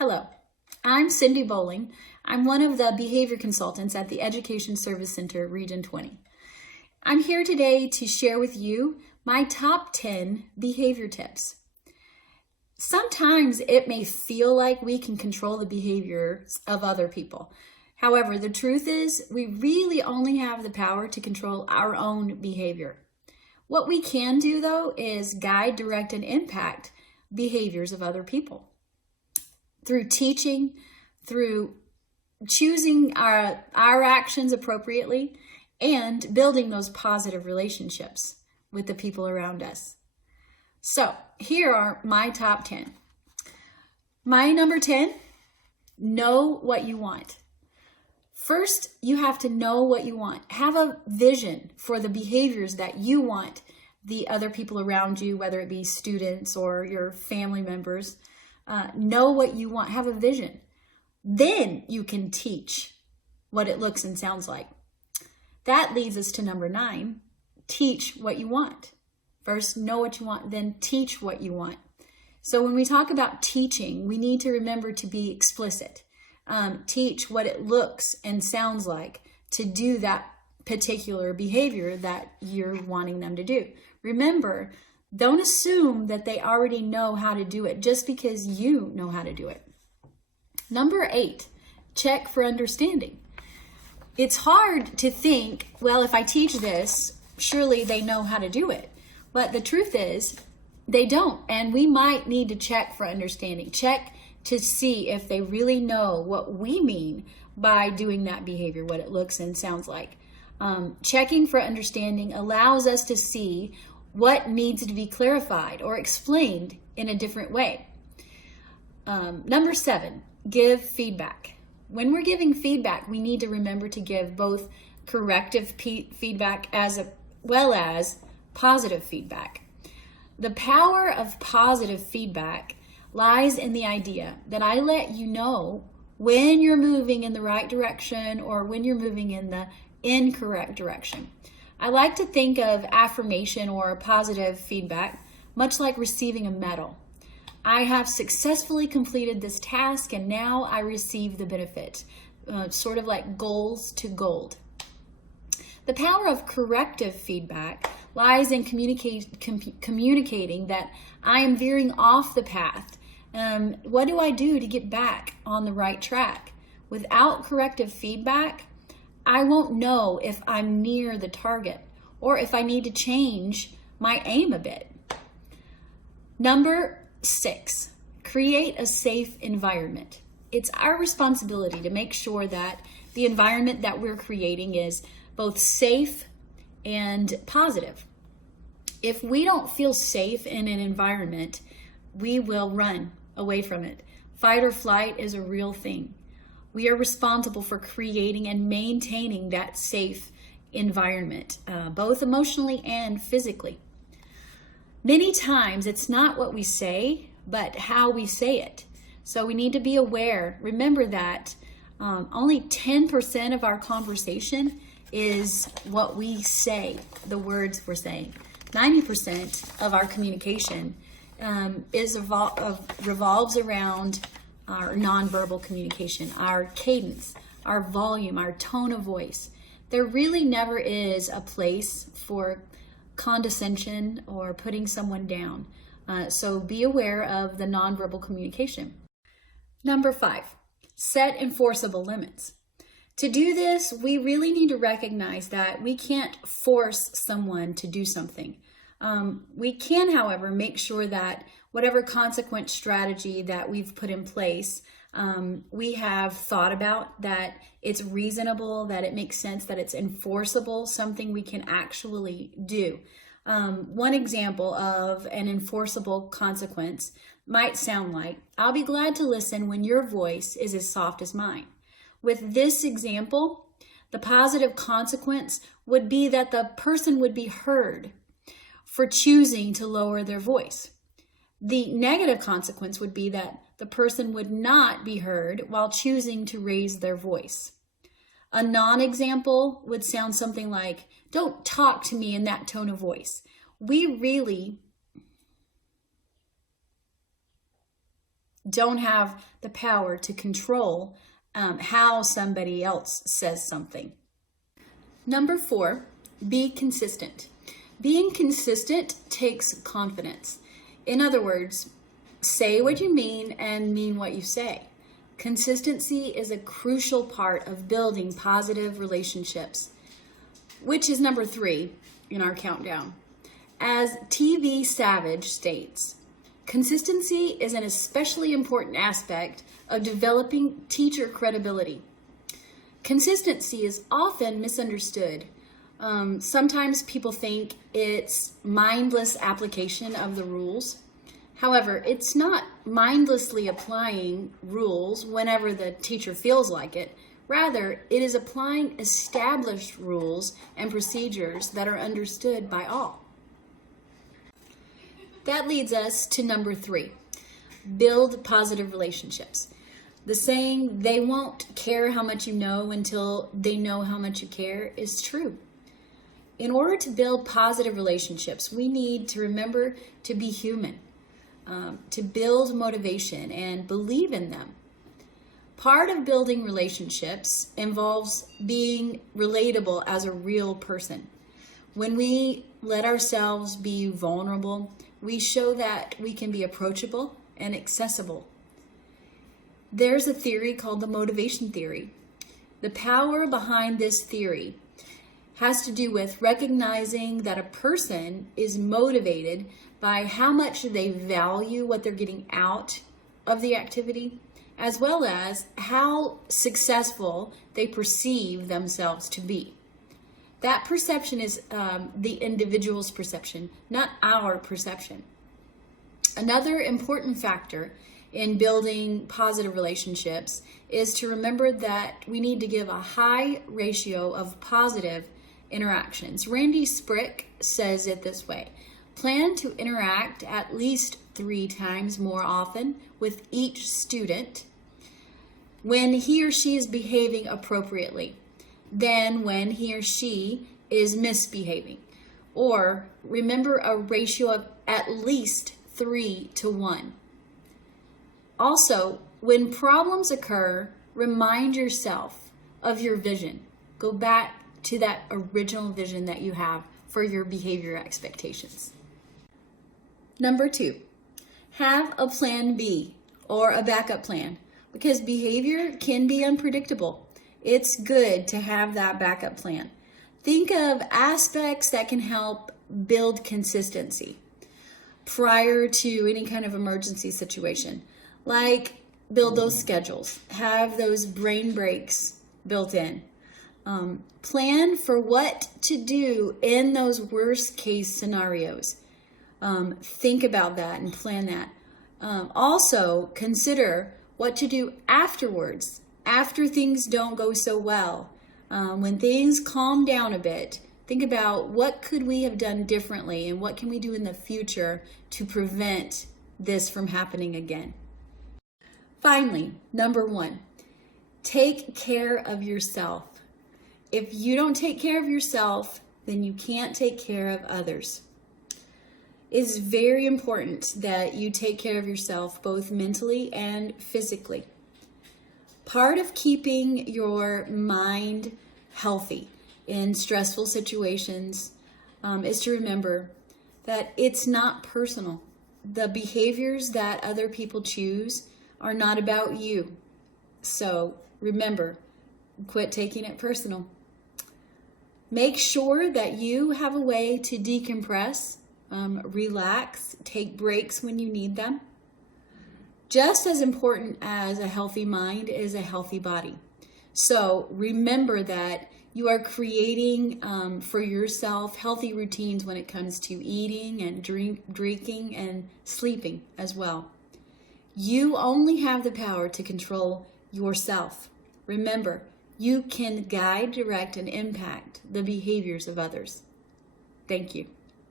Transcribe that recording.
Hello, I'm Cindy Bowling. I'm one of the behavior consultants at the Education Service Center, Region 20. I'm here today to share with you my top 10 behavior tips. Sometimes it may feel like we can control the behaviors of other people. However, the truth is we really only have the power to control our own behavior. What we can do, though, is guide, direct, and impact behaviors of other people. Through teaching, through choosing our actions appropriately, and building those positive relationships with the people around us. So here are my top 10. My number 10, know what you want. First, you have to know what you want. Have a vision for the behaviors that you want the other people around you, whether it be students or your family members. Know what you want. Have a vision. Then you can teach what it looks and sounds like. That leads us to number 9. Teach what you want. First, know what you want, then teach what you want. So when we talk about teaching, we need to remember to be explicit. Teach what it looks and sounds like to do that particular behavior that you're wanting them to do. Remember, don't assume that they already know how to do it just because you know how to do it. Number 8, check for understanding. It's hard to think, well, if I teach this, surely they know how to do it. But the truth is, they don't. And we might need to check for understanding. Check to see if they really know what we mean by doing that behavior, what it looks and sounds like. Checking for understanding allows us to see what needs to be clarified or explained in a different way. Number 7, give feedback. When we're giving feedback, we need to remember to give both corrective feedback as well as positive feedback. The power of positive feedback lies in the idea that I let you know when you're moving in the right direction or when you're moving in the incorrect direction. I like to think of affirmation or positive feedback much like receiving a medal. I have successfully completed this task and now I receive the benefit, sort of like goals to gold. The power of corrective feedback lies in communicating that I am veering off the path. What do I do to get back on the right track? Without corrective feedback, I won't know if I'm near the target or if I need to change my aim a bit. Number 6, create a safe environment. It's our responsibility to make sure that the environment that we're creating is both safe and positive. If we don't feel safe in an environment, we will run away from it. Fight or flight is a real thing. We are responsible for creating and maintaining that safe environment, both emotionally and physically. Many times it's not what we say, but how we say it. So we need to be aware. Remember that only 10% of our conversation is what we say, the words we're saying. 90% of our communication revolves around our nonverbal communication, our cadence, our volume, our tone of voice. There really never is a place for condescension or putting someone down. So be aware of the nonverbal communication. Number 5, set enforceable limits. To do this, we really need to recognize that we can't force someone to do something. We can, however, make sure that whatever consequence strategy that we've put in place, we have thought about, that it's reasonable, that it makes sense, that it's enforceable, something we can actually do. One example of an enforceable consequence might sound like, I'll be glad to listen when your voice is as soft as mine. With this example, the positive consequence would be that the person would be heard for choosing to lower their voice. The negative consequence would be that the person would not be heard while choosing to raise their voice. A non-example would sound something like, don't talk to me in that tone of voice. We really don't have the power to control how somebody else says something. Number 4, be consistent. Being consistent takes confidence. In other words, say what you mean and mean what you say. Consistency is a crucial part of building positive relationships, which is number 3 in our countdown. As TV Savage states, consistency is an especially important aspect of developing teacher credibility. Consistency is often misunderstood. Sometimes people think it's mindless application of the rules. However, it's not mindlessly applying rules whenever the teacher feels like it. Rather, it is applying established rules and procedures that are understood by all. That leads us to number 3, build positive relationships. The saying, they won't care how much you know until they know how much you care, is true. In order to build positive relationships, we need to remember to be human, to build motivation and believe in them. Part of building relationships involves being relatable as a real person. When we let ourselves be vulnerable, we show that we can be approachable and accessible. There's a theory called the motivation theory. The power behind this theory has to do with recognizing that a person is motivated by how much they value what they're getting out of the activity, as well as how successful they perceive themselves to be. That perception is the individual's perception, not our perception. Another important factor in building positive relationships is to remember that we need to give a high ratio of positive interactions. Randy Sprick says it this way: plan to interact at least 3 times more often with each student when he or she is behaving appropriately than when he or she is misbehaving. Or remember a ratio of at least 3 to 1. Also, when problems occur, remind yourself of your vision. Go back to that original vision that you have for your behavior expectations. Number 2, have a plan B or a backup plan, because behavior can be unpredictable. It's good to have that backup plan. Think of aspects that can help build consistency prior to any kind of emergency situation, like build those schedules, have those brain breaks built in. Plan for what to do in those worst case scenarios. Think about that and plan that. Also, consider what to do afterwards, after things don't go so well. When things calm down a bit, think about what could we have done differently and what can we do in the future to prevent this from happening again. Finally, number 1, take care of yourself. If you don't take care of yourself, then you can't take care of others. It's very important that you take care of yourself both mentally and physically. Part of keeping your mind healthy in stressful situations is to remember that it's not personal. The behaviors that other people choose are not about you. So remember, quit taking it personal. Make sure that you have a way to decompress, relax, take breaks when you need them. Just as important as a healthy mind is a healthy body. So remember that you are creating for yourself healthy routines when it comes to eating and drinking and sleeping as well. You only have the power to control yourself. Remember, you can guide, direct, and impact the behaviors of others. Thank you.